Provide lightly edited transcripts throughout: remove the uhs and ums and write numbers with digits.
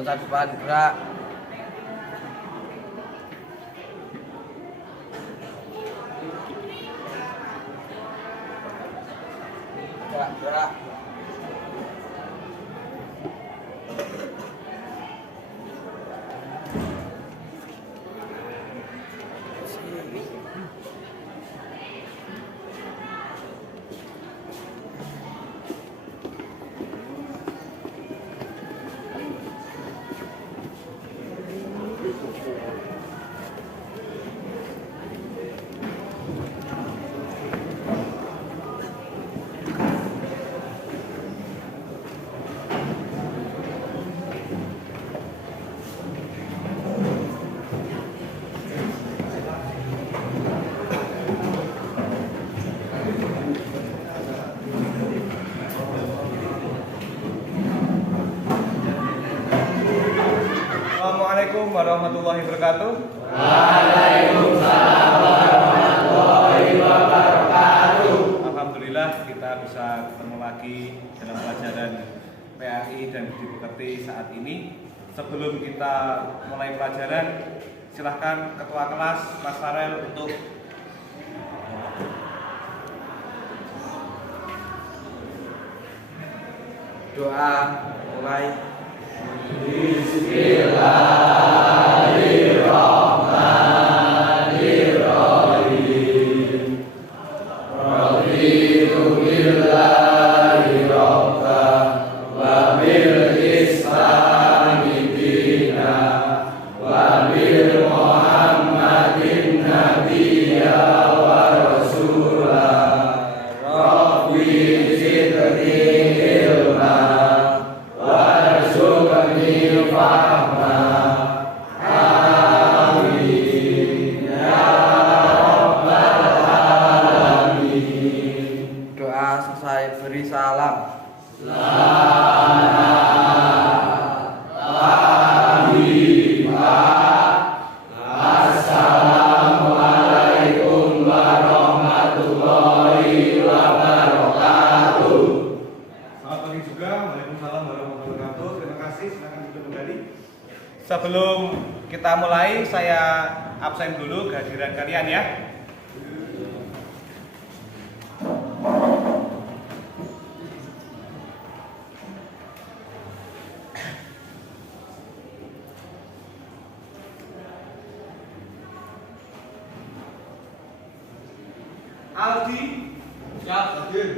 Urutan depan gerak. Gerak. Assalamualaikum warahmatullahi wabarakatuh. Waalaikumsalam warahmatullahi wabarakatuh. Alhamdulillah kita bisa ketemu lagi dalam pelajaran PAI dan Budi Pekerti saat ini. Sebelum kita mulai pelajaran, silahkan Ketua Kelas Mas Farel untuk Doa mulai. Bismillahirrahmanirrahim. Raditu billahi rabba wa bil islami dina wa bil muhammadin nabiyya wa rasula. Rabbi zidni ilma warzuqni fahma. Amin ya rabbal alamin. Doa selesai beri salam. Assalamualaikum warahmatullahi wabarakatuh. selamat pagi juga. Waalaikumsalam warahmatullahi wabarakatuh. Terima kasih. Silakan duduk kembali. Sebelum kita mulai, saya absen dulu kehadiran kalian ya. Aldi, siap hadir.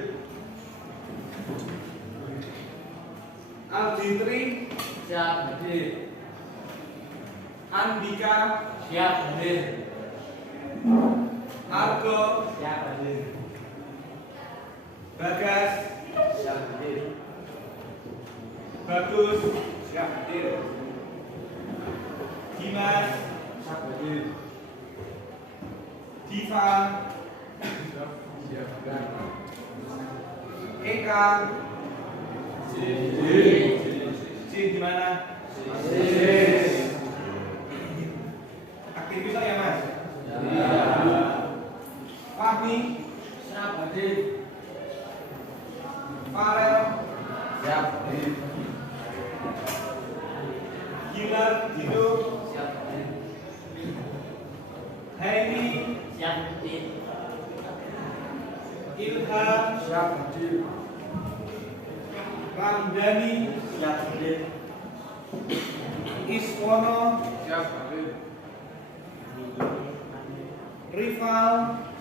Aldi Tri, Siap hadir. Andika, Siap hadir. Argo, Siap hadir. Bagas, Siap hadir. Bagus, siap hadir. Dimas, Siap hadir. Diva, Eka, C di mana? Aktivis ya Mas? Fahmi, Siap hadir. Farel, Siap hadir. Gilar, Dino, Siap hadir. Haini, Siap hadir. Ilham, Siap hadir. Ramdhani, Siap hadir. Iswono, Siap hadir. Rival,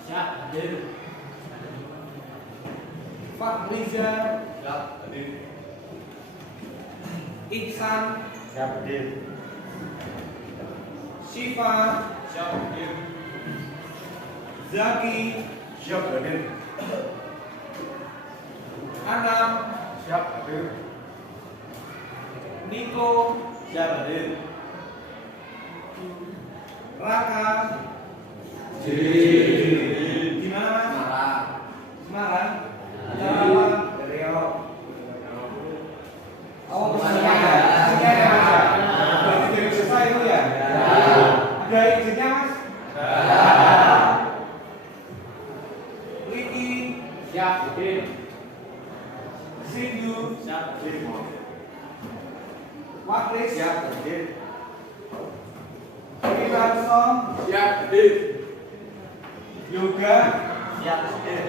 Siap hadir. Fahriza, Siap hadir. Iksan, Siap hadir. Syifa, Siap hadir. Zaki. Siap hadir. Anam. Siap hadir. Niko. Siap hadir. Raka. Di Di mana Mas? Semarang. Semarang. Jawa. Riau. Oh, Semuanya. Semuanya ya, Mas ya? Berarti dari selesai itu ya? Ada izinnya Mas? Riki. Siap hadir. Zindu. Siap hadir. Waklis. Siap hadir. Wilansong. Siap hadir. Yoga. Siap hadir.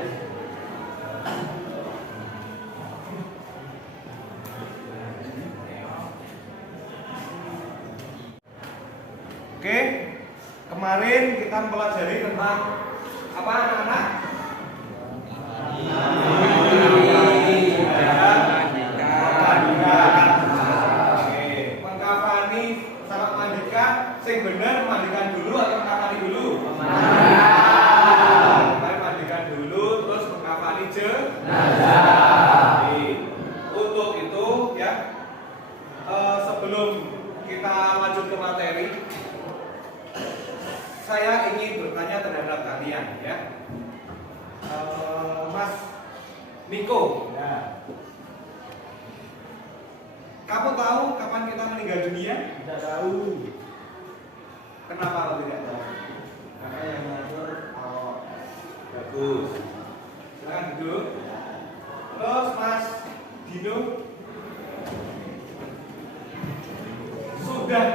Oke, kemarin kita mempelajari tentang apa anak-anak? Oke, mengkafani sama mandikan, sing bener mandikan dulu atau mengkafani dulu? Mandikan dulu, terus mengkafani jenazah. Untuk itu ya, sebelum kita lanjut ke materi, saya ingin bertanya terhadap kalian ya. Mas Niko, Ya. kamu tahu kapan kita meninggal dunia? Tidak tahu. Kenapa kau tidak tahu? Karena yang mengatur Allah. Bagus. Silakan duduk. Terus Mas Dino, sudah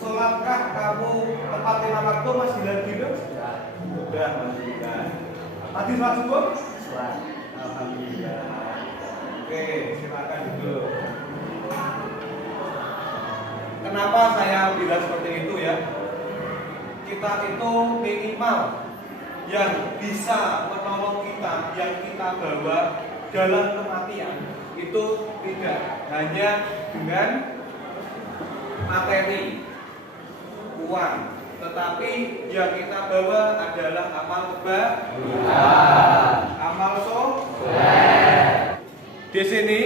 sholatkah kamu tepat 5 waktu Mas Dino? Sudah, alhamdulillah. Tadi sholat subuh? Sholat. Alhamdulillah. Oke, silakan duduk. Kenapa saya bilang seperti itu ya? Kita itu minimal yang bisa menolong kita, yang kita bawa dalam kematian itu tidak hanya dengan materi, uang, tetapi yang kita bawa adalah amal kebaikan, amal soleh. Di sini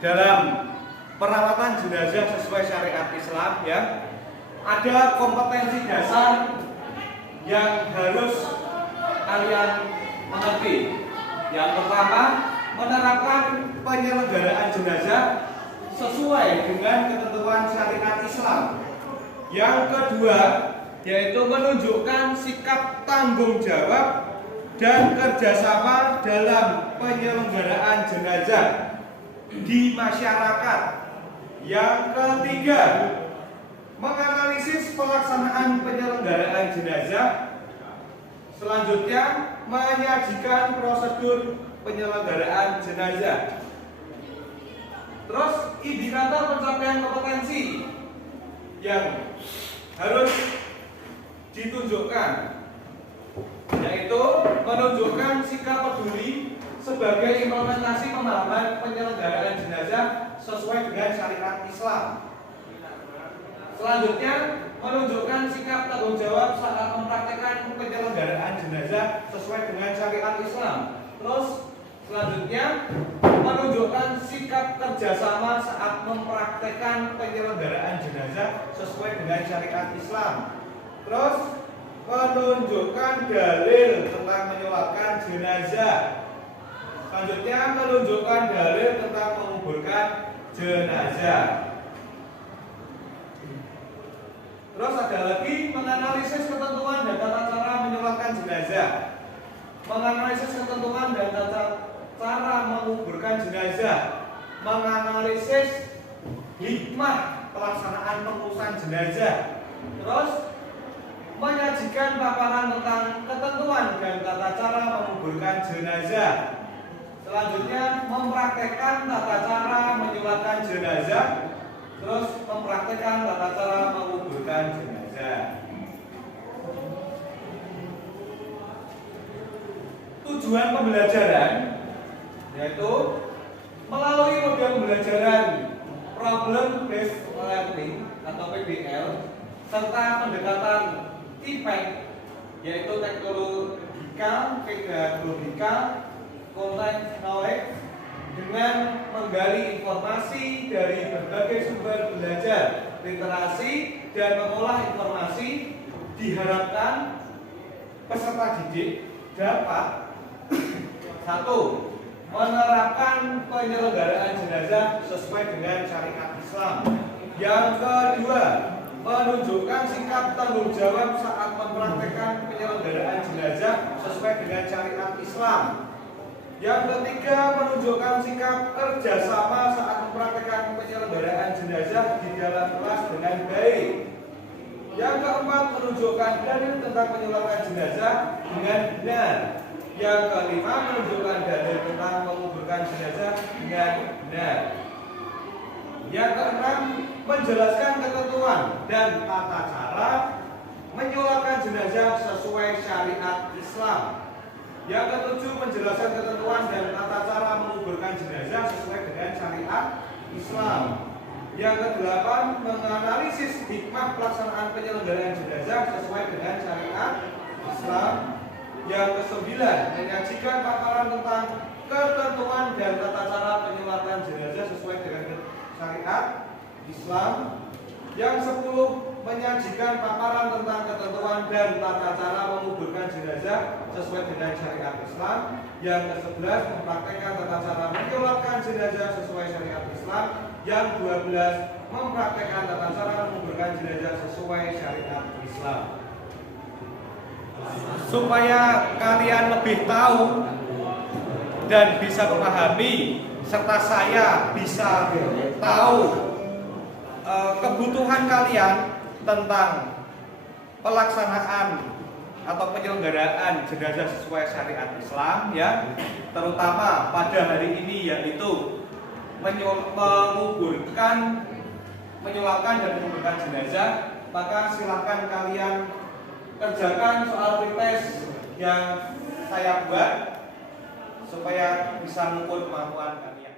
dalam perawatan jenazah sesuai syariat Islam ya, ada kompetensi dasar yang harus kalian mengerti. Yang pertama, menerapkan penyelenggaraan jenazah sesuai dengan ketentuan syariat Islam. Yang kedua, yaitu menunjukkan sikap tanggung jawab dan kerjasama dalam penyelenggaraan jenazah di masyarakat. Yang ketiga, menganalisis pelaksanaan penyelenggaraan jenazah. Selanjutnya, menyajikan prosedur penyelenggaraan jenazah. Terus, indikator pencapaian kompetensi yang harus ditunjukkan, yaitu menunjukkan sikap peduli sebagai implementasi pemahaman penyelenggaraan jenazah sesuai dengan syariat Islam. Selanjutnya, menunjukkan sikap tanggung jawab saat mempraktekkan penyelenggaraan jenazah sesuai dengan syariat Islam. Terus, selanjutnya, menunjukkan sikap kerjasama saat mempraktekkan penyelenggaraan jenazah sesuai dengan syariat Islam. Terus, menunjukkan dalil tentang menyolatkan jenazah. Selanjutnya, menunjukkan dalil tentang menguburkan jenazah. Terus ada lagi menganalisis ketentuan dan tata cara menyolatkan jenazah, menganalisis ketentuan dan tata cara menguburkan jenazah, menganalisis hikmah pelaksanaan pengurusan jenazah. Terus menyajikan paparan tentang ketentuan dan tata cara menguburkan jenazah. Selanjutnya mempraktekkan tata cara menyolatkan jenazah. Terus mempraktekkan tata cara menguburkan jenazah. Tujuan pembelajaran yaitu melalui model pembelajaran problem based learning atau PBL serta pendekatan TPEC yaitu teknologi vertikal, pedagogikal, content knowledge dengan menggali informasi dari berbagai sumber belajar, literasi, dan mengolah informasi. Diharapkan peserta didik dapat 1. Menerapkan penyelenggaraan jenazah sesuai dengan syariat Islam. Yang kedua, menunjukkan sikap tanggung jawab saat mempraktekkan penyelenggaraan jenazah sesuai dengan syariat Islam. Yang ketiga, menunjukkan sikap kerjasama saat mempraktekkan penyelenggaraan jenazah di dalam kelas dengan baik. Yang keempat, menunjukkan dalil tentang penyelenggaraan jenazah dengan benar. Yang kelima, menunjukkan dalil tentang menguburkan jenazah dengan benar. Yang keenam, menjelaskan ketentuan dan tata cara menyolatkan jenazah sesuai syariat Islam. Yang ketujuh, menjelaskan ketentuan dan tata cara menguburkan jenazah sesuai dengan syariat Islam. Yang kedelapan, menganalisis hikmah pelaksanaan penyelenggaraan jenazah sesuai dengan syariat Islam. Yang kesembilan, menyajikan paparan tentang ketentuan dan tata cara penyelenggaraan jenazah sesuai dengan syariat Islam. Yang 10, menyajikan paparan tentang ketentuan dan tata cara menguburkan jenazah sesuai dengan syariat Islam. Yang ke-11, mempraktekkan tata cara menyolatkan jenazah sesuai syariat Islam. Yang 12, mempraktekkan tata cara menguburkan jenazah sesuai syariat Islam. Supaya kalian lebih tahu dan bisa memahami serta saya bisa tahu kebutuhan kalian tentang pelaksanaan atau penyelenggaraan jenazah sesuai syariat Islam, ya, terutama pada hari ini, yaitu menyolatkan dan menguburkan jenazah. Maka silakan kalian kerjakan soal pretest yang saya buat supaya bisa mengukur kemampuan kalian.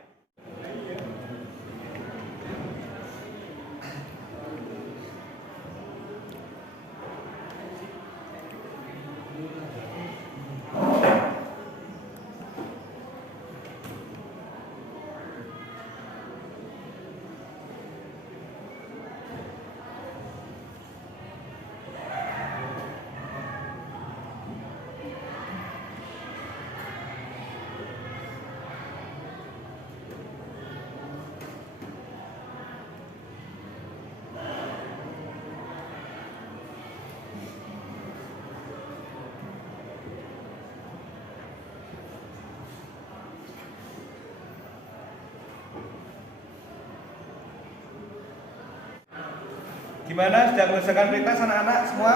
Gimana, sudah mengerjakan pretest anak-anak semua?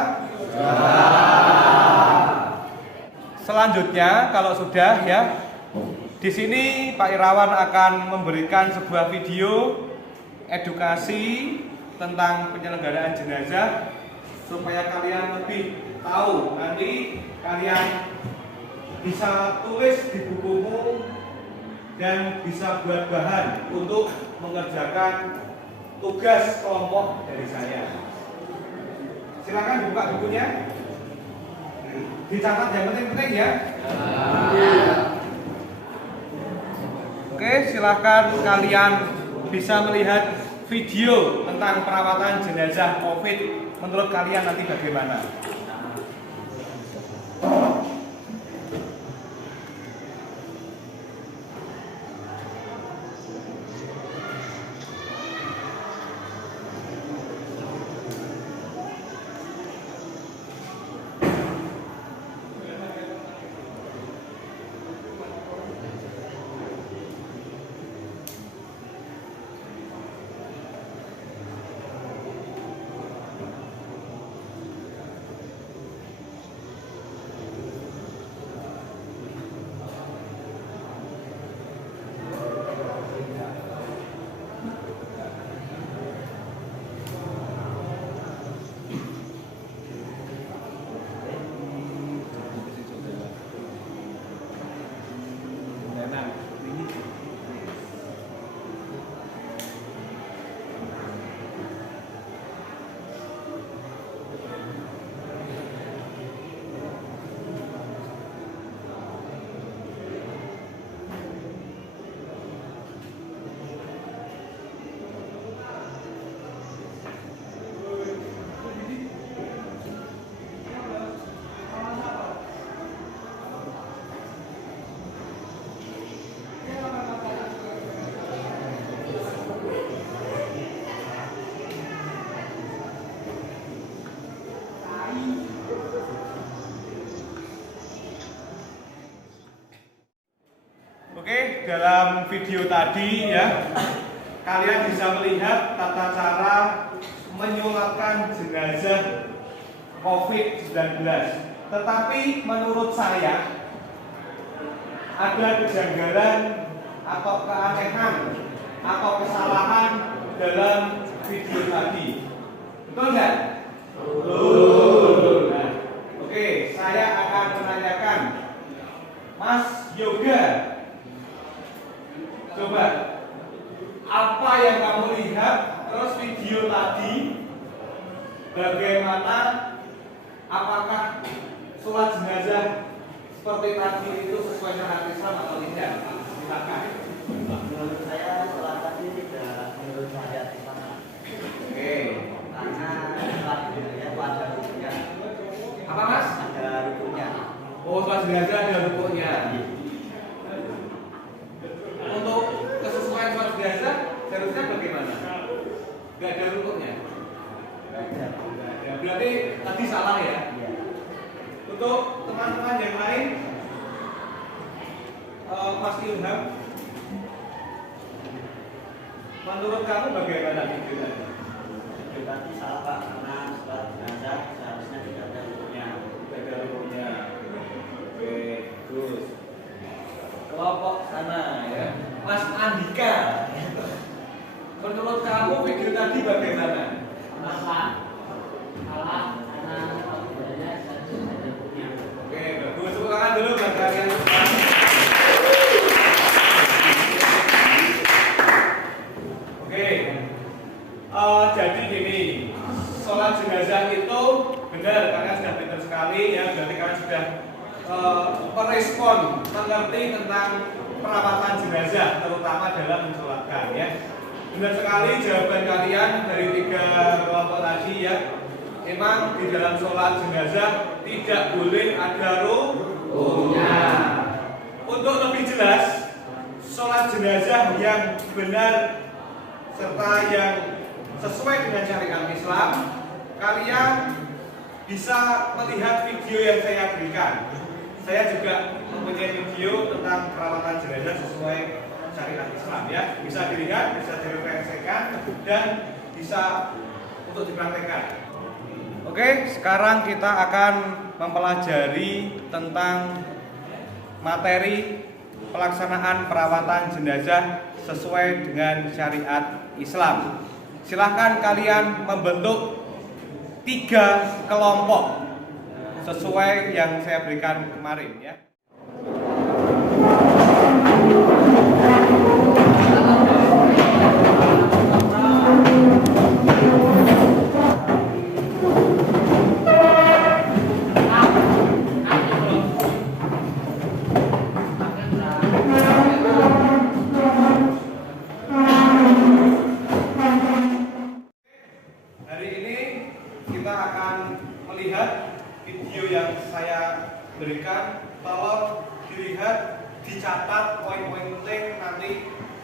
Selanjutnya, kalau sudah, ya, di sini Pak Irawan akan memberikan sebuah video edukasi tentang penyelenggaraan jenazah supaya kalian lebih tahu. Nanti kalian bisa tulis di bukumu dan bisa buat bahan untuk mengerjakan tugas kelompok dari saya. Silakan buka bukunya. Dicatat yang penting-penting, ya. Oke, silakan kalian bisa melihat video tentang perawatan jenazah COVID. Menurut kalian nanti bagaimana? dalam video tadi ya, kalian bisa melihat tata cara menyolatkan jenazah COVID-19. Tetapi menurut saya ada kejanggalan atau keanehan atau kesalahan dalam video tadi. Betul nggak? Betul. Nah, oke, saya akan menanyakan Mas Yoga. Coba, apa yang kamu lihat terus video tadi? Bagaimana? Apakah sholat jenazah seperti tadi itu sesuai syariat Islam atau tidak? Silakan. Menurut saya sholat tadi tidak menurut syariat Islam. Oke. Karena sholat jenazah itu ada rukunnya. Apa Mas? Ada rukunnya. Oh, sholat jenazah ada rukunnya. Untuk kesesuaian sholat jenazah seharusnya bagaimana? Gak ada rukunnya. Berarti tadi salah ya? Iya. Untuk teman-teman yang lain, Mas Ilham, menurut kamu bagaimana video tadi? Itu tadi salah Pak, karena sholat jenazah seharusnya tidak ada rukunnya. Tidak ada rukunnya. Oke, terus kelompok sana ya, Mas Andika. Menurut kamu video tadi bagaimana? Salah karena budaya seharusnya ada punya. Oke, bagus. Tepuk tangan dulu buat kalian. Oke, jadi gini, sholat jenazah itu benar karena sudah pintar sekali ya. Berarti kalian sudah merespon, mengerti tentang perawatan jenazah, terutama dalam mensolatkan ya. Benar sekali jawaban kalian dari 3 kelompok tadi ya. Memang di dalam sholat jenazah tidak boleh ada rukunnya. Untuk lebih jelas, sholat jenazah yang benar serta yang sesuai dengan syariat Islam, kalian bisa melihat video yang saya berikan. Saya juga mempunyai video tentang perawatan jenazah sesuai syariat Islam ya. Bisa dilihat, bisa direferensikan dan bisa untuk dipraktekkan. Oke, sekarang kita akan mempelajari tentang materi pelaksanaan perawatan jenazah sesuai dengan syariat Islam. Silahkan kalian membentuk 3 kelompok sesuai yang saya berikan kemarin ya. Hari ini kita akan melihat video yang saya berikan. Tolong dilihat, dicatat poin-poin penting, nanti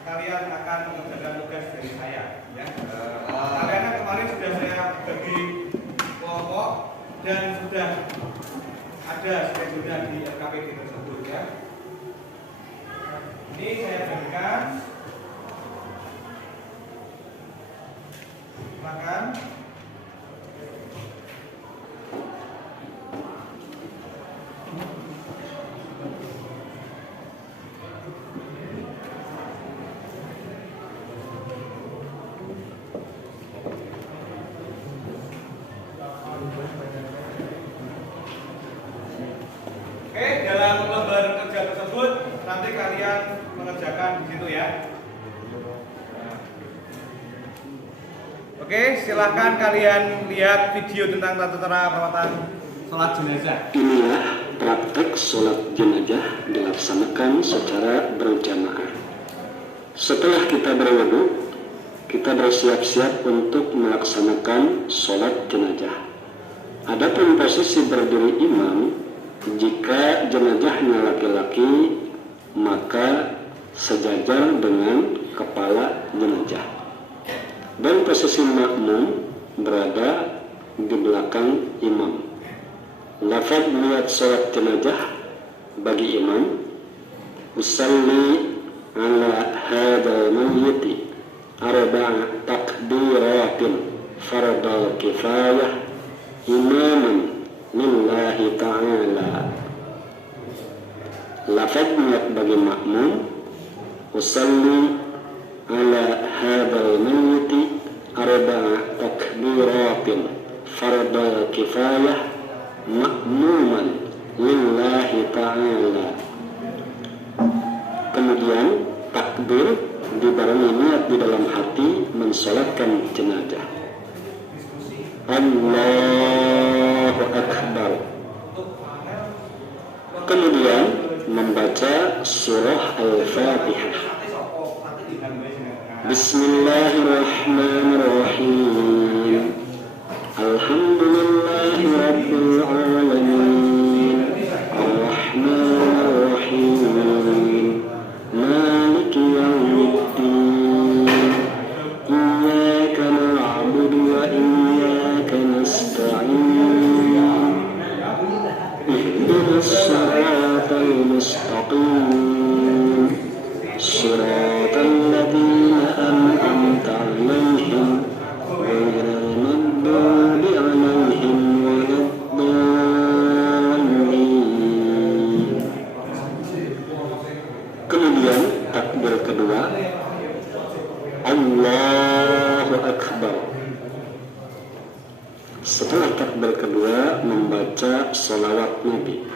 kalian akan mengerjakan tugas dari saya ya. Kalian kan kemarin sudah saya bagi kelompok dan sudah ada schedule-nya di LKPD tersebut ya. Ini saya berikan. Silakan. Oke, dalam lembar kerja tersebut nanti kalian mengerjakan di situ ya. Oke, silahkan kalian lihat video tentang tata cara perawatan sholat jenazah. Inilah praktek sholat jenazah dilaksanakan secara berjamaah. Setelah kita berwudu, kita bersiap-siap untuk melaksanakan sholat jenazah. Adapun posisi berdiri imam, jika jenazahnya laki-laki, maka sejajar dengan kepala jenazah. Dan posisi makmum berada di belakang imam. Lafaz niat sholat jenazah bagi imam, usalli على هذا الميت أربع تكبيرات فرض الكفاية إماما لله تعالى. Lafadznya bagi makmum, usalli ala hadzal mayyiti arba'a takbiratin fardal kifayah makmuman lillahi ta'ala. Kemudian takbir dibarengi niat di dalam hati mensolatkan jenazah. Allahu Akbar. Kemudian membaca surah Al-Fatihah. Bismillahirrahmanirrahim. Alhamdulillahi Rabbil Alamin. Ar-Rahmanir-Rahim. Maliki Yawmiddin. Iyyaka na'budu wa iyyaka nasta'in. Ihdinas siratal mustaqim. Siratal ladzina an'amta 'alaihim ghairil maghdubi 'alaihim waladdallin. Kemudian takbir kedua, Allahu Akbar. Setelah takbir kedua membaca salawat Nabi.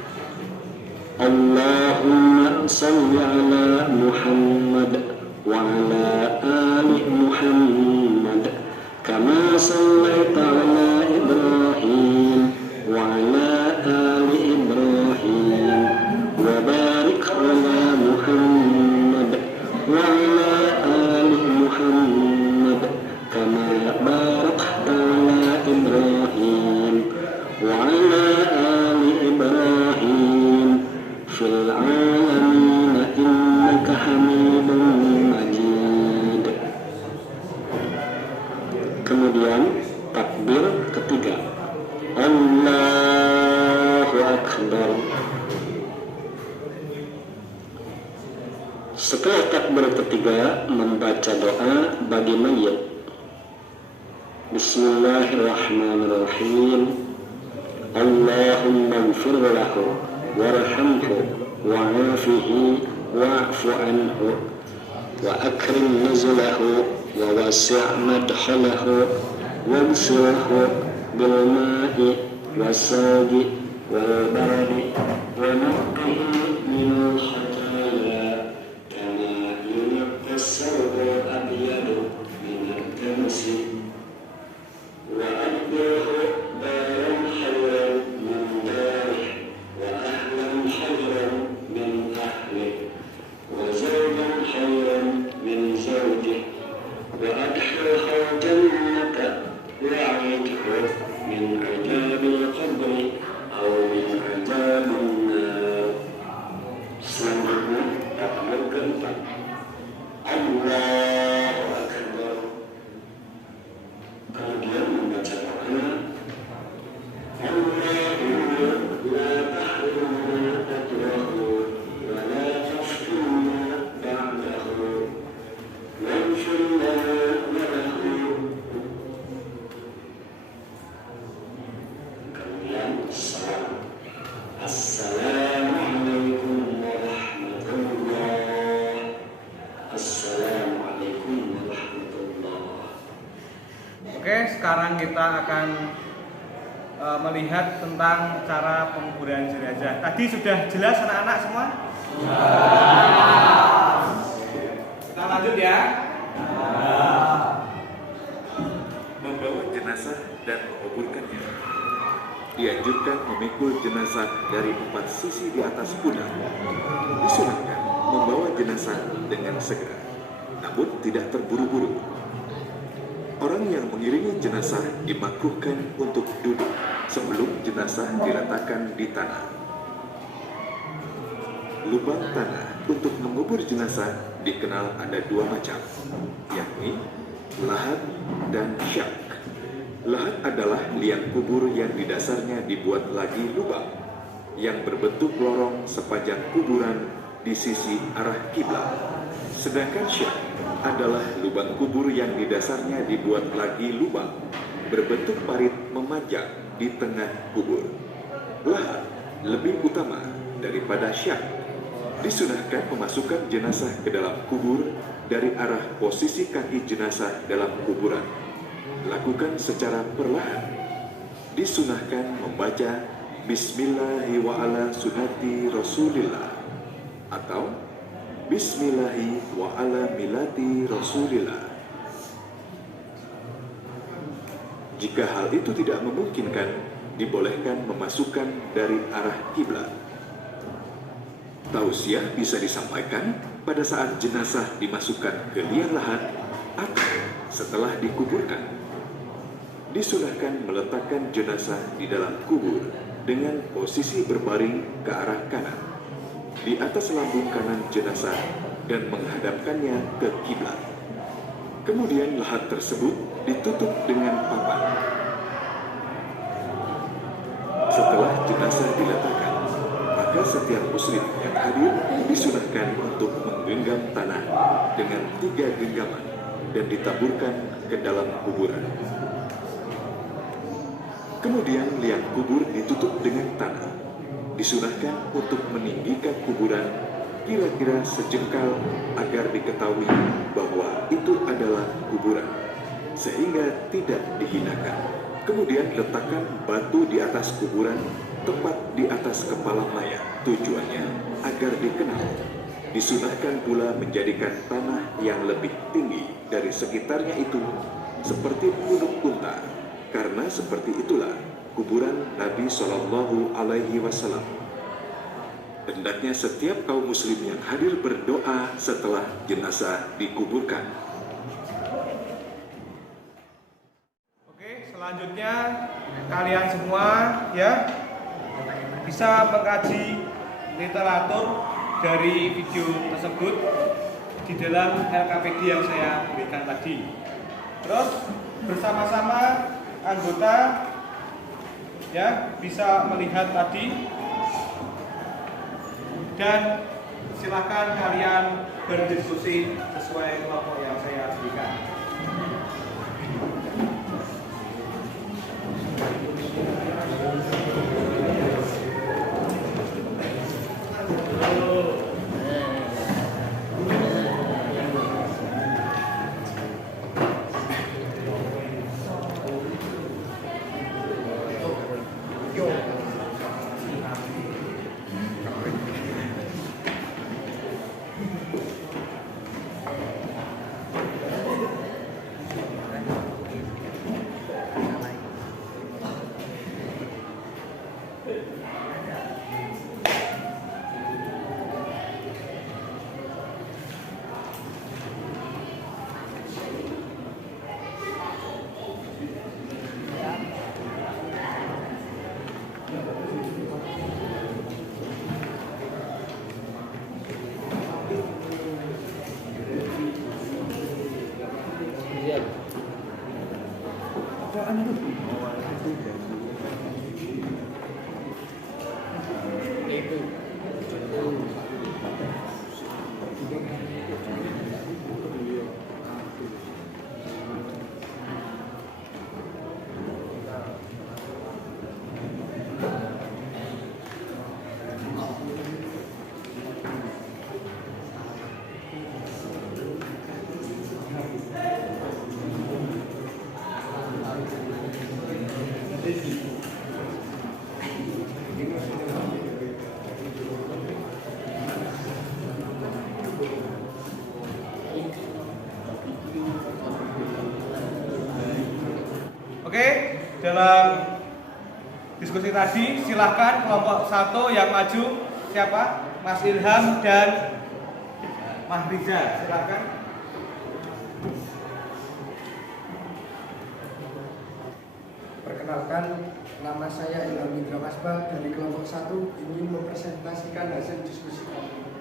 Allahumma salli ala Muhammad wa ala ali Muhammad kama sallaita ala Ibrahim wa ala ali Ibrahim wa barik ala Muhammad wa ala ali Muhammad kama barakta ala Ibrahim wa ala ali Ibrahim fil alamin innaka hamidun majid. Kemudian takbir ketiga, Allahu Akbar. Setelah takbir ketiga membaca doa bagi mayit. Bismillahirrahmanirrahim. Allahumma ighfir lahu warhamhu wa'afihi wa'fu anhu wa akrim nuzulahu wa wasi' madkhalahu waghsilhu bil ma'i was-salji wal bardi wa naqqihi min al-khataya kama yunqqa as-sawbu abyadu min al-kamsi wa abdilhu daran khayran min darih wa ahlan khayran min ahli wa zawjan khayran min zawjih wa adkhilhu jannata wa a'idhu min azabil qabri aw min azabin nar. Selanjutnya takbir keempat, Allahu Akbar. Kemudian membaca doa, Allahumma la tahrimna ajrahu wa la taftinna ba'dahu waghfir lana wa lahu. Kemudian salam. Assalamualaikum warahmatullahi. Assalamualaikum warahmatullahi. Oke, sekarang kita akan melihat tentang cara penguburan jenazah. Tadi sudah jelas anak-anak semua? Kita lanjut ya. Membawa jenazah dan menguburkannya. Dianjurkan memikul jenazah dari 4 sisi di atas pundak. Disunahkan membawa jenazah dengan segera, namun tidak terburu-buru. Orang yang mengiringi jenazah dimakruhkan untuk duduk sebelum jenazah diletakkan di tanah. Lubang tanah untuk mengubur jenazah dikenal ada 2 macam, yakni lahat dan syak. Lahat adalah liang kubur yang di dasarnya dibuat lagi lubang yang berbentuk lorong sepanjang kuburan di sisi arah kiblat. Sedangkan syak adalah lubang kubur yang di dasarnya dibuat lagi lubang berbentuk parit memanjang di tengah kubur. Lahat lebih utama daripada syak. Disunahkan memasukkan jenazah ke dalam kubur dari arah posisi kaki jenazah dalam kuburan. Lakukan secara perlahan. Disunahkan membaca Bismillahi wa ala sunnati Rasulillah atau Bismillahi wa ala milati Rasulillah. Jika hal itu tidak memungkinkan, dibolehkan memasukkan dari arah kiblat. Tausiah bisa disampaikan pada saat jenazah dimasukkan ke liang lahat atau setelah dikuburkan. Disunahkan meletakkan jenazah di dalam kubur dengan posisi berbaring ke arah kanan, di atas lambung kanan jenazah dan menghadapkannya ke kiblat. Kemudian lahat tersebut ditutup dengan papan. Setelah jenazah diletakkan, maka setiap muslim yang hadir disunahkan untuk menggenggam tanah dengan 3 genggaman dan ditaburkan ke dalam kuburan. Kemudian liang kubur ditutup dengan tanah. Disunahkan untuk meninggikan kuburan kira-kira sejengkal agar diketahui bahwa itu adalah kuburan, sehingga tidak dihinakan. Kemudian letakkan batu di atas kuburan, tepat di atas kepala mayat. Tujuannya agar dikenal. Disunahkan pula menjadikan tanah yang lebih tinggi dari sekitarnya itu seperti punduk unta, karena seperti itulah kuburan Nabi Shallallahu Alaihi Wasallam. Hendaknya setiap kaum muslim yang hadir berdoa setelah jenazah dikuburkan. Oke, selanjutnya kalian semua ya bisa mengkaji literatur dari video tersebut di dalam LKPD yang saya berikan tadi. Terus bersama-sama anggota ya bisa melihat tadi, dan silakan kalian berdiskusi sesuai kelompok yang saya berikan. Oke, dalam diskusi tadi silahkan kelompok 1 yang maju. Siapa? Mas Ilham dan Mahriza, silahkan. Perkenalkan, nama saya Ilham Indra Masbah dari kelompok 1 ingin mempresentasikan hasil diskusi kami.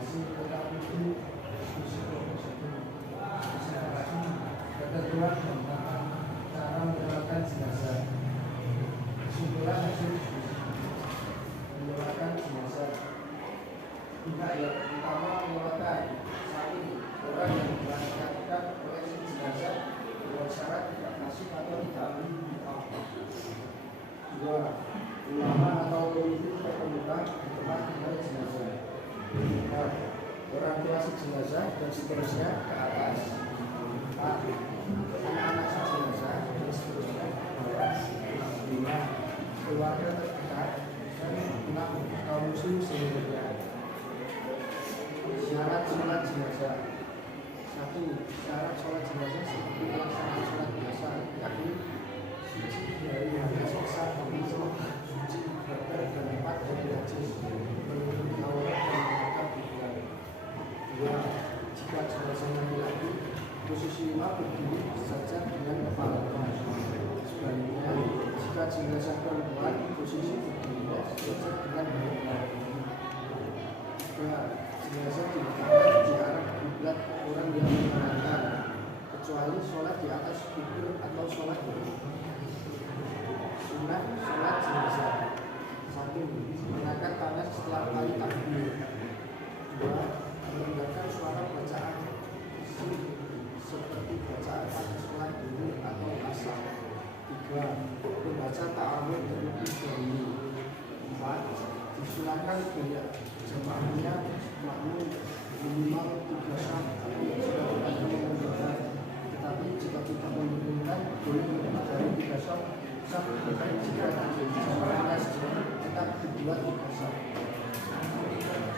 Hasil kami diskusi kelompok 1 ketentuan tentang cara menyelamatkan jenazah. Kesimpulan hasil diskusi: menyelamatkan jenazah pihak yang pertama menyatakan satu orang yang diberangkatkan oleh jenazah dengan syarat tidak masuk atau tidak meninggal. Dua, ulama atau pemimpin terkemuka di tempat tinggal jenazah. Tiga, orang tua si jenazah dan seterusnya ke atas. Empat, anak-anak si jenazah dan seterusnya ke bawah. Lima, keluarga terdekat. Dan enam, kaum muslim seluruhnya. Syarat sholat jenazah. Satu, syarat sholat jenazah seperti pelaksanaan sholat biasa, yakni suci dari hadas besar dan suci ibadah dan tempat dari najis, menutupi aurat dan menghadap kiblat. Dua, jika jenazah laki-laki, posisi imam berdiri saja dengan kepala depan. Sebaliknya, jika jenazah perempuan, posisi berdiri saja dengan badan. Tiga, jenazah diletakkan di arah kiblat orang yang menyarankan, kecuali sholat di atas kubur atau sholat berdiri. Sunnah sholat jenazah. Satu, mengangkat tangan setelah kali takbir. Dua, mendengarkan suara bacaan seperti bacaan pada sholat dulu atau asar. Tiga, membaca ta'awud terlebih dahulu. Empat, disunahkan banyak jamaahnya makmum minimal 3 syaf jika tidak memungkinkan, tetapi jika tidak memungkinkan boleh lebih dari 3 syaf bahkan jika jamaahnya tetap dibuat 3 syaf.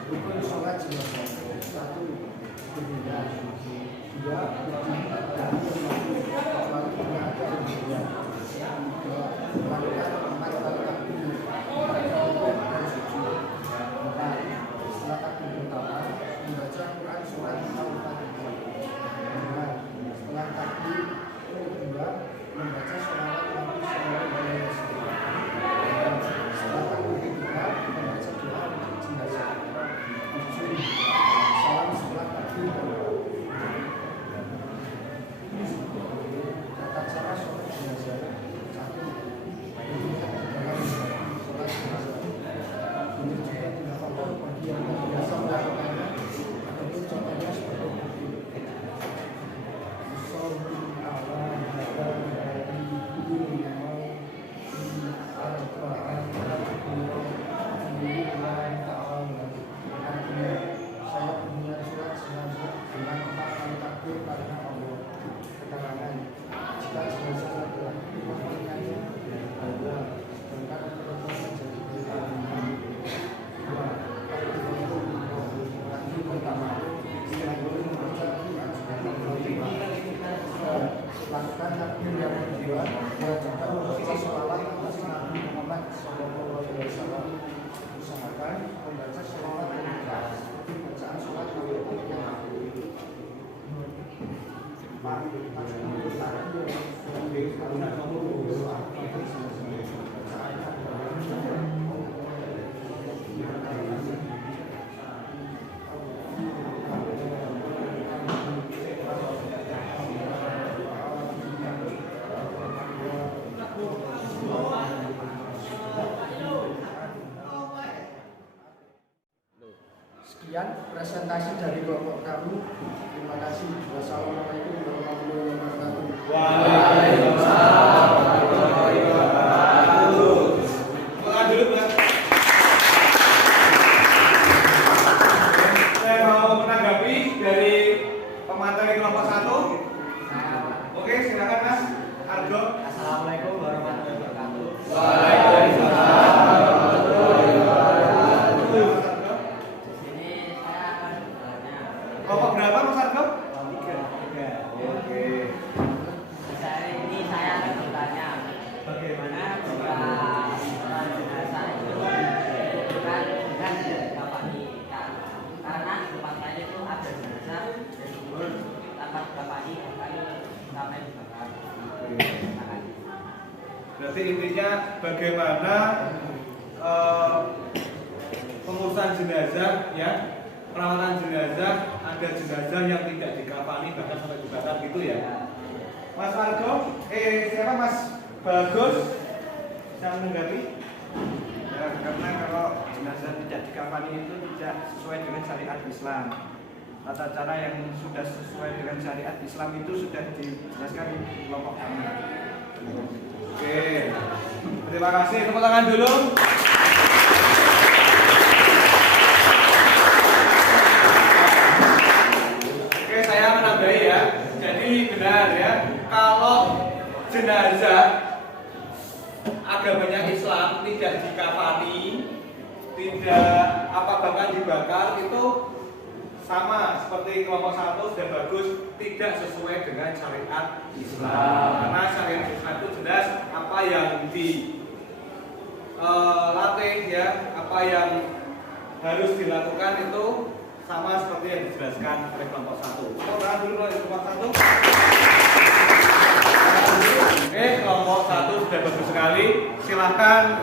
Rukun sholat jenazah. Satu, berbeda. Dua, berdiri dan berlaku kecuali tidak ada berbeda. Tiga, melakukan 4 kali takbir. Setelah takbir pertama, membaca Quran surat Al-Fatihah. Setelah takbir kedua, membaca sholawat Nabi Sallallahu Alaihi Wasallam. Setelah takbir ketiga, membaca doa untuk jenazah. 7. Salam setelah takbir. Tata cara sholat jenazah. 1. Berniat di dalam sholat jenazah. Ini juga dilakukan bagi yang biasa melakukannya, ataupun contohnya seperti ini. Sholat ala dari ilmu al-Quran artinya saya mendengar surat jenazah dengan 4 kali takbir karena Allah. Keterangan jika jenazah laki-laki mempunyai ada sedangkan perempuan menjadi berita dua laki pertama setelah boleh membaca lakukan takbir yang kedua dan juga membaca sholawat atas Nabi Muhammad SAW. Usahakan membaca sholawat yang keras seperti bacaan sholat Al-Fatihah. Sekian presentasi dari kelompok kami. Terima kasih. Wassalamualaikum warahmatullahi wabarakatuh. Waalaikumsalam warahmatullahi wabarakatuh. Saya mau menanggapi dari pemateri kelompok 1. Oke, silakan Mas Argo. Assalamualaikum warahmatullahi wabarakatuh. Waalaikumsalam warahmatullahi wabarakatuh. Ini saya akan bertanya. Kelompok berapa Mas Argo? Tiga. Oke. Ini saya akan bertanya, bagaimana jika orang jenazah itu bukan dikapani, karena tempat lain itu ada jenazah dan kubur tanpa dikapani bahkan sampai dibakar. Terima kasih. Berarti intinya bagaimana pengurusan jenazah ya, perawatan jenazah, ada jenazah yang tidak dikafani bahkan sampai dibakar gitu ya. Mas Argo, siapa Mas Bagus yang menanggapi? Ya, karena kalau jenazah tidak dikafani itu tidak sesuai dengan syariat Islam. Tata cara yang sudah sesuai dengan syariat Islam itu sudah dijelaskan di kelompok kami. Oke, terima kasih. Tepuk tangan dulu. Oke, saya menambahi ya. Jadi benar ya, kalau jenazah agamanya Islam tidak dikafani, tidak bahkan dibakar, itu sama seperti kelompok 1 sudah bagus, tidak sesuai dengan syariat Islam. Karena syariat Islam itu jelas apa yang dilatih ya, apa yang harus dilakukan itu sama seperti yang dijelaskan oleh kelompok 1. Tepuk dulu oleh kelompok 1. Oke, kelompok 1 sudah bagus sekali. Silahkan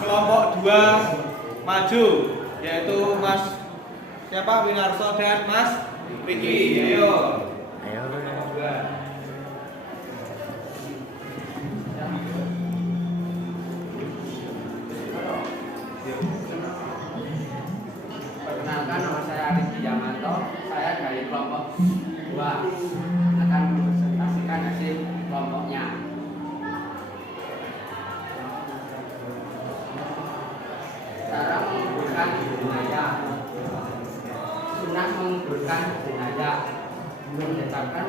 kelompok 2 maju, yaitu Mas siapa? Winarso dan Mas Riki. Ayo. Kelompok 2. Perkenalkan, nama saya Arif Yamanto. Saya dari kelompok 2 akan mempresentasikan hasil kelompoknya. Cara menguburkan jenazah. Sunnah menguburkan jenazah, mendekatkan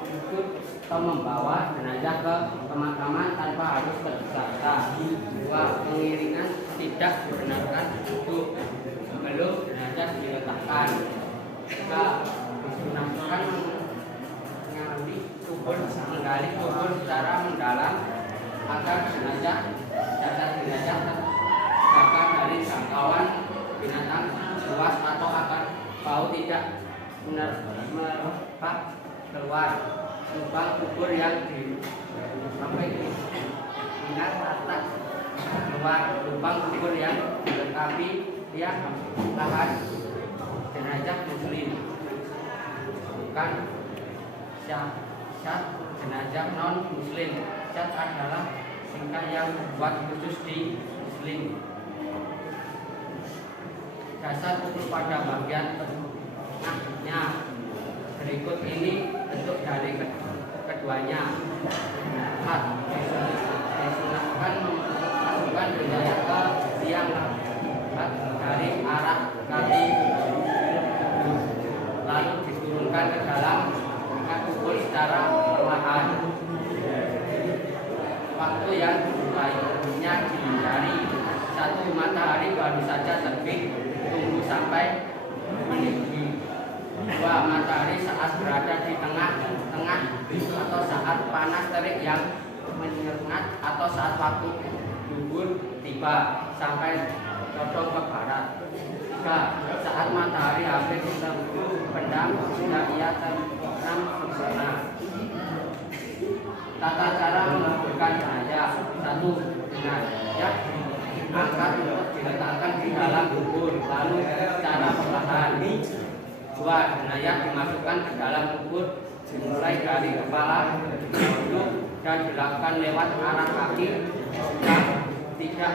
ikut atau membawa jenazah ke pemakaman tanpa harus berserta. 2. Pengiringan tidak dibenarkan untuk sebelum jenazah diletakkan. 3. Disunahkan menggali kubur secara mendalam agar jasad jenazah terjaga dari jangkauan binatang buas atau akan bau tidak merebak keluar. Lubang kubur yang sampai ingat atas keluar. Lubang kubur yang dilengkapi tiap lahan jenazah muslim, bukan syat jenazah non muslim. Syat adalah tingkah yang dibuat khusus di muslim. Jasad utuh pada bagian tengahnya. Berikut ini bentuk dari keduanya. 4. Disunahkan memasukkan jenazah ke tiang dari arah kaki, lalu diturunkan ke dalam kubur secara perlahan. Waktu yang baiknya dihindari: 1. Matahari baru saja terbit, tunggu sampai meninggi. 2. Matahari saat berada di tengah-tengah atau saat panas terik yang menyengat, atau saat waktu gugur tiba sampai condong ke barat. 3. Saat matahari hampir terbenam hingga ia terbenam sempurna. Tata cara menguburkan jenazah: 1. Jenazah diangkat untuk diletakkan di dalam kubur, lalu secara perlahan. 2. Jenazah dimasukkan ke dalam kubur dimulai dari kepala duduk dan dilakukan lewat arah kaki yang tidak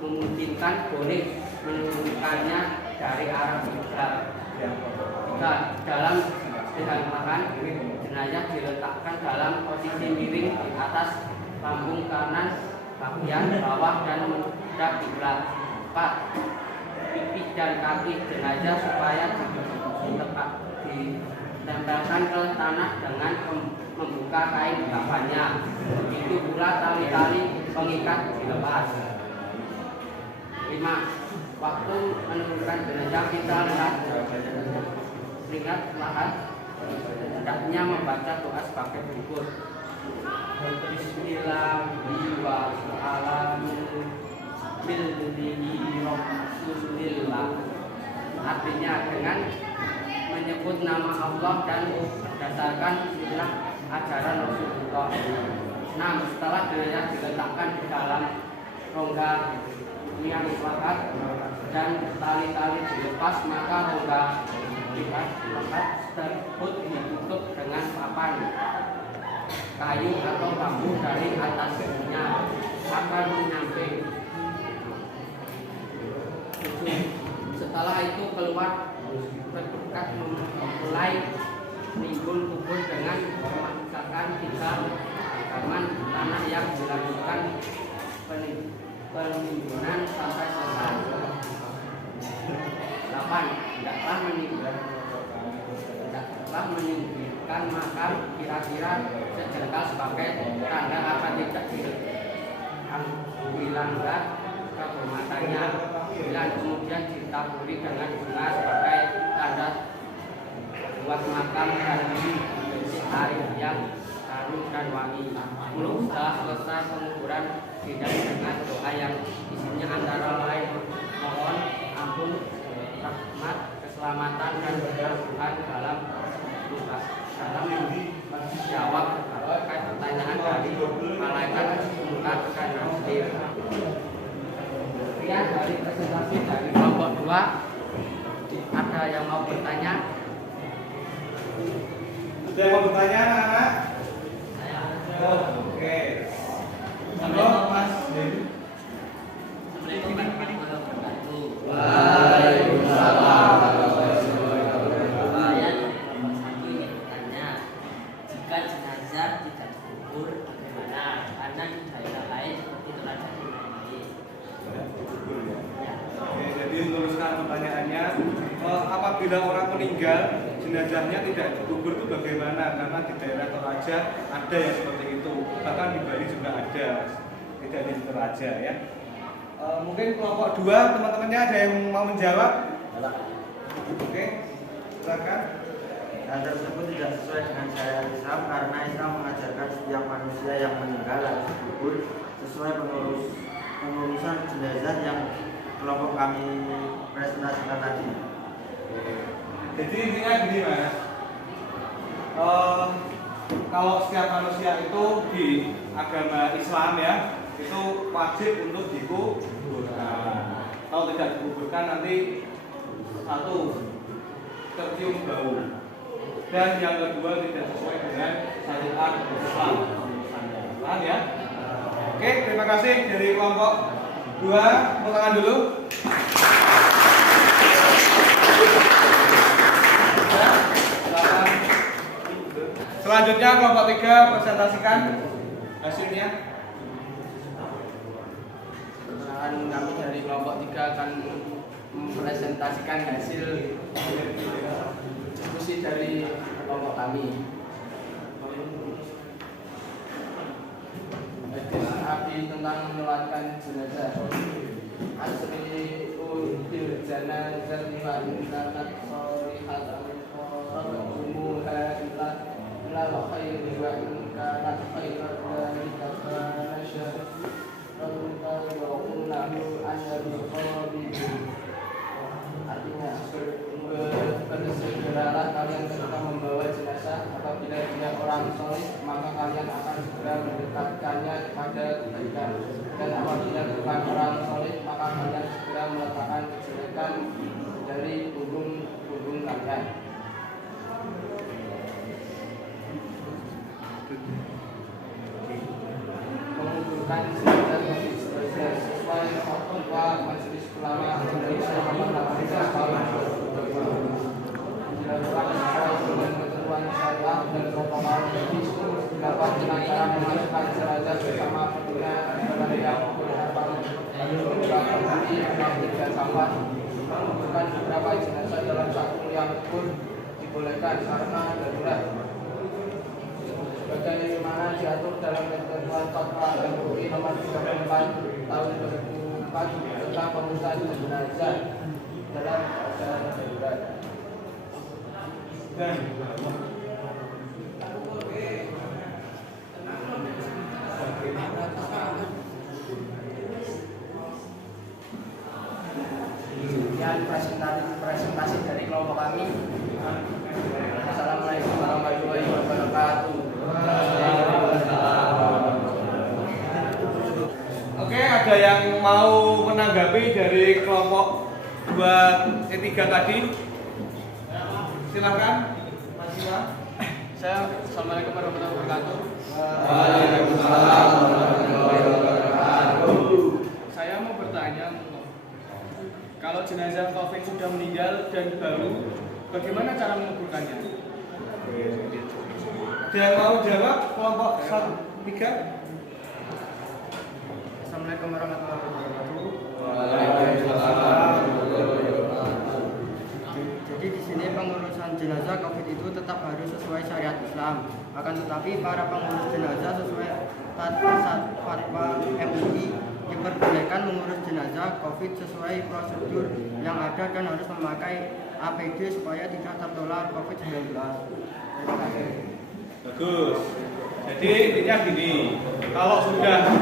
memungkinkan, boleh menunjukkannya dari arah kiblat. 3. Dalam perlahan jenazah diletakkan dalam posisi miring di atas lambung kanan bagian bawah dan menghadap kiblat. 4. Pipi dan kaki jenazah supaya ditempelkan ke tanah dengan membuka kain kafannya. Begitu pula tali-tali pengikat dilepas. 5. Waktu menurunkan jenazah kita lihat lahat hendaknya membaca doa sebagai berikut: Bismillahirrahmanirrahim. Artinya dengan menyebut nama Allah dan berdasarkan sunnah ajaran Rasulullah. 6. Setelah jenazah diletakkan di dalam rongga yang lahat dan tali-tali dilepas, maka rongga lahat tersebut ditutup dengan papan kayu atau bambu dari atasnya akan menyamping. Setelah itu keluar berkat mulai nimbul kubur dengan memaksakan kita rekaman tanah yang dilakukan penimbunan sampai selesai. 8. Tidaklah meninggikan makam kira-kira sejengkal sebagai tanda akan tidak hilangkan kehormatannya. 9. Kemudian ditaburi dengan bunga sebagai tanda buat makam tadi bersih air yang harum dan wangi. 10. Setelah selesai penguburan didampingi dengan doa yang isinya antara lain mohon ampun, rahmat, keselamatan dan keberkahan dalam menjawab berbagai pertanyaan dari malaikat munkar dan nakir. Sekian dari presentasi dari kelompok 2. Ada yang mau bertanya? Ada yang mau bertanya, anak-anak? Oke. Halo, Mas Dewi. Assalamualaikum warahmatullahi wabarakatuh. Waalaikumsalam. Saya nomor 1 ingin bertanya, jika jenazah tidak dikubur bagaimana? Karena di daerah lain seperti Toraja dan lain-lain. Oke, jadi meluruskan pertanyaannya, apabila orang meninggal jenazahnya tidak dikubur itu bagaimana? Karena di daerah Toraja ada yang seperti itu, bahkan di Bali juga ada, tidak di Toraja ya. Mungkin kelompok 2 teman-temannya ada yang mau menjawab? Oke, silakan. Hal tersebut tidak sesuai dengan syariat Islam karena Islam mengajarkan setiap manusia yang meninggal harus dikubur sesuai pengurusan jenazah yang kelompok kami presentasikan tadi. Jadi intinya gini Mas, kalau setiap manusia itu di agama Islam ya, itu wajib untuk dikuburkan. Kalau tidak dikuburkan nanti satu tercium bau, dan yang kedua tidak sesuai dengan syariat Islam. Paham ya? Oke, terima kasih dari kelompok 2. Tepuk tangan dulu. Selanjutnya kelompok 3 presentasikan hasilnya. Kami dari kelompok 3 akan mempresentasikan hasil diskusi dari kelompok kami. Hadis Nabi tentang menyolatkan jenazah. Asri udil janazah wa inna sorihatan umuha ila khairi wa in kanat khairan dzalika kana artinya bersegeralah kalian ketika membawa jenazah. Apabila dia orang soleh maka kalian akan segera mendekatkannya kepada kebaikan, dan apabila bukan orang soleh maka kalian segera meletakkan kejelekan dari punggung kalian. Mengumpulkan jenazah sesuai fatwa Majelis Ulama Indonesia nomor 18 tahun 2020 dilakukan sesuai dengan ketentuan syariah dan protokol medis. Dapat dengan cara memasukkan jenazah bersama peduli kepada yang berhadapan peduli dan sampah. Mengumpulkan beberapa jenazah dalam satu liang pun dibolehkan karena darurat. Bagaimana diatur dalam ketentuan fatwa MUI nomor 34 tahun 2004 tentang pengurusan jenazah dalam keadaan darurat. Sekian presentasi dari kelompok kami. Assalamualaikum warahmatullahi wabarakatuh. Oke, ada yang mau menanggapi dari kelompok 2 3 tadi? Silakan, Mas Iwan. Assalamualaikum warahmatullahi wabarakatuh. Waalaikumsalam warahmatullahi wabarakatuh. Saya mau bertanya, kalau jenazah COVID yang sudah meninggal dan baru, bagaimana cara mengukurkannya? Ada yang mau jawab? Kelompok 3. Assalamualaikum warahmatullahi wabarakatuh. Jadi di sini pengurusan jenazah COVID itu tetap harus sesuai syariat Islam. Akan tetapi para pengurus jenazah sesuai fatwa MUI diperbolehkan mengurus jenazah COVID sesuai prosedur yang ada dan harus memakai APD supaya tidak tertular COVID-19. Terima kasih. Bagus. Jadi intinya gini, kalau sudah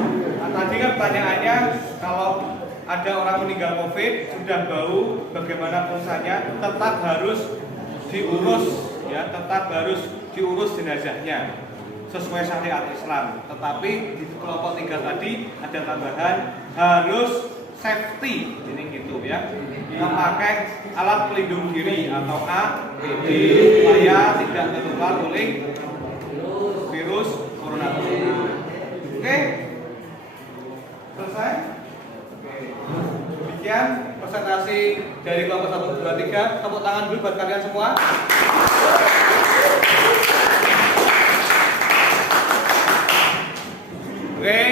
tadi kan pertanyaannya kalau ada orang meninggal COVID sudah bau, bagaimana urusannya? Tetap harus diurus, ya, tetap harus diurus jenazahnya sesuai syariat Islam. Tetapi di kelompok 3 tadi ada tambahan harus safety, ini gitu ya, memakai alat pelindung diri atau APD supaya tidak tertular oleh virus corona tersebut. Oke, selesai. Demikian presentasi dari kelompok 1, 2, 3. Tepuk tangan dulu buat kalian semua. Oke,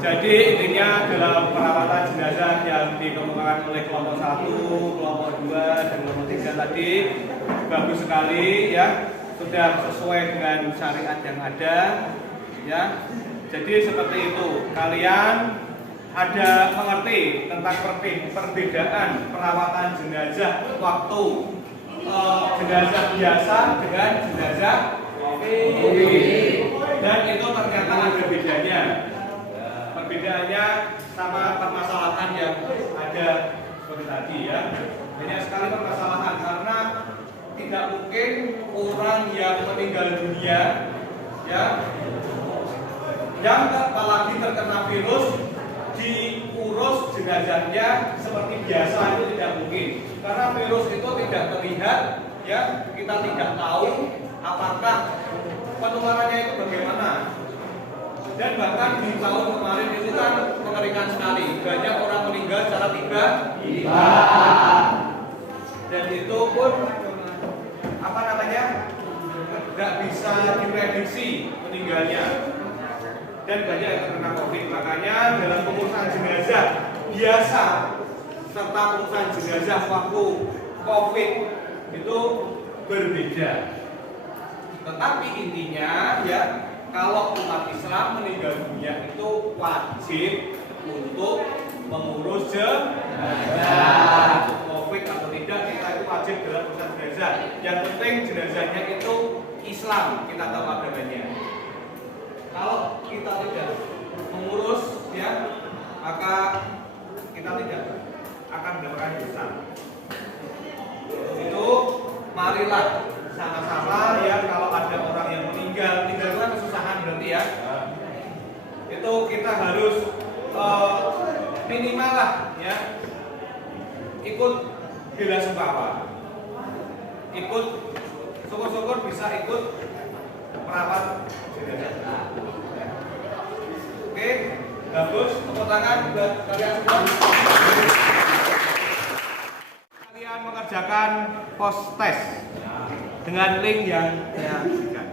jadi intinya dalam perawatan jenazah yang dikemukakan oleh kelompok 1, kelompok 2, dan kelompok 3 tadi bagus sekali ya, sudah sesuai dengan syariat yang ada ya. Jadi seperti itu, kalian ada mengerti tentang perbedaan perawatan jenazah waktu jenazah biasa dengan jenazah COVID. Dan itu ternyata ada bedanya. Perbedaannya sama permasalahan yang ada seperti tadi ya. Banyak sekali permasalahan karena tidak mungkin orang yang meninggal dunia ya, yang apalagi terkena virus, diurus jenazahnya seperti biasa itu tidak mungkin, karena virus itu tidak terlihat ya, kita tidak tahu apakah penularannya itu bagaimana. Dan bahkan di tahun kemarin itu kan mengerikan sekali, banyak orang meninggal secara tiba-tiba dan itu pun apa namanya nggak bisa diprediksi meninggalnya, dan banyak yang terkena COVID. Makanya dalam pengurusan jenazah biasa serta pengurusan jenazah waktu COVID itu berbeda. Tetapi intinya ya, kalau umat Islam meninggal dunia itu wajib untuk mengurus jenazah. COVID atau tidak, kita itu wajib dalam urusan jenazah. Yang penting jenazahnya itu Islam, kita tahu agamanya. Kalau kita tidak mengurus ya, maka kita tidak akan mendapatkan dosa. Itu marilah sama-sama ya, kalau ada orang yang meninggal itu kan kesusahan berarti ya. Itu kita harus minimal lah ya, ikut bela sungkawa, ikut syukur-syukur bisa ikut perawat jenazah. Oke, bagus. Tepuk tangan buat kalian semua. Kalian mengerjakan post test dengan link yang saya berikan.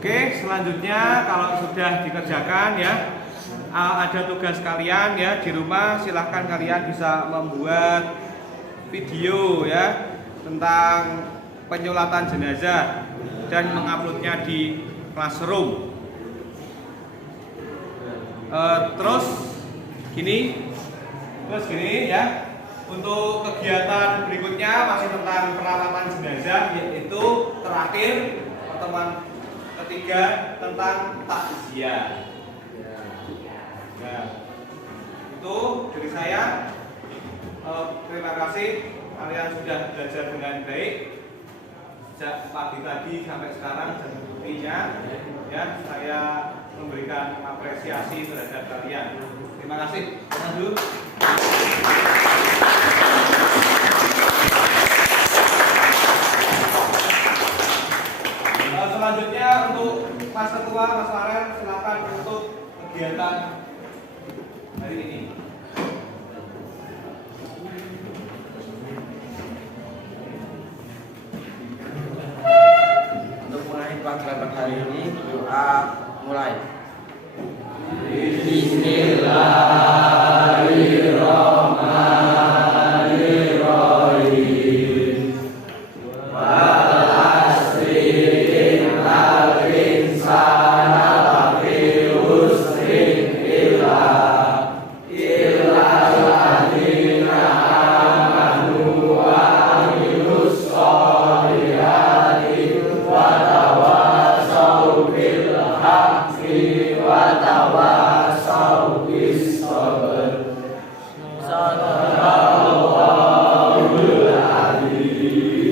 Oke, selanjutnya kalau sudah dikerjakan ya, ada tugas kalian ya di rumah, silahkan kalian bisa membuat video ya tentang penyulatan jenazah dan menguploadnya di Classroom. Terus gini ya, untuk kegiatan berikutnya masih tentang perawatan jenazah, yaitu terakhir pertemuan ketiga tentang takziah. Nah, itu dari saya. Terima kasih kalian sudah belajar dengan baik sejak pagi tadi sampai sekarang dan buktinya ya saya memberikan apresiasi terhadap kalian. Terima kasih. Tahan dulu. Selanjutnya untuk Mas Ketua, Mas Farel, silakan untuk kegiatan hari ini. Untuk mulai pelajaran pada hari ini, doa mulai.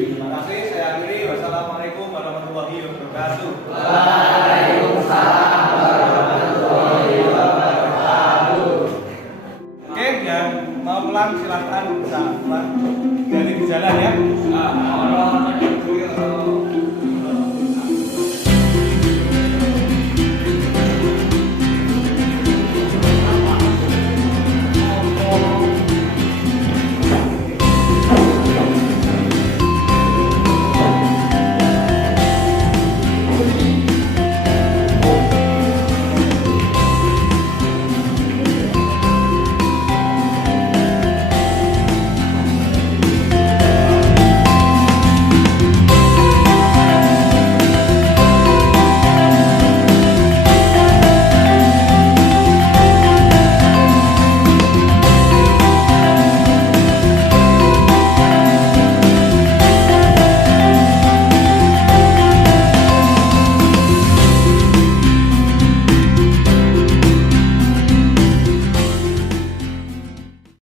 Terima kasih. Saya akhiri. Wassalamualaikum warahmatullahi wabarakatuh. Oke, yang mau pulang silahkan bisa pulang dari di jalan ya.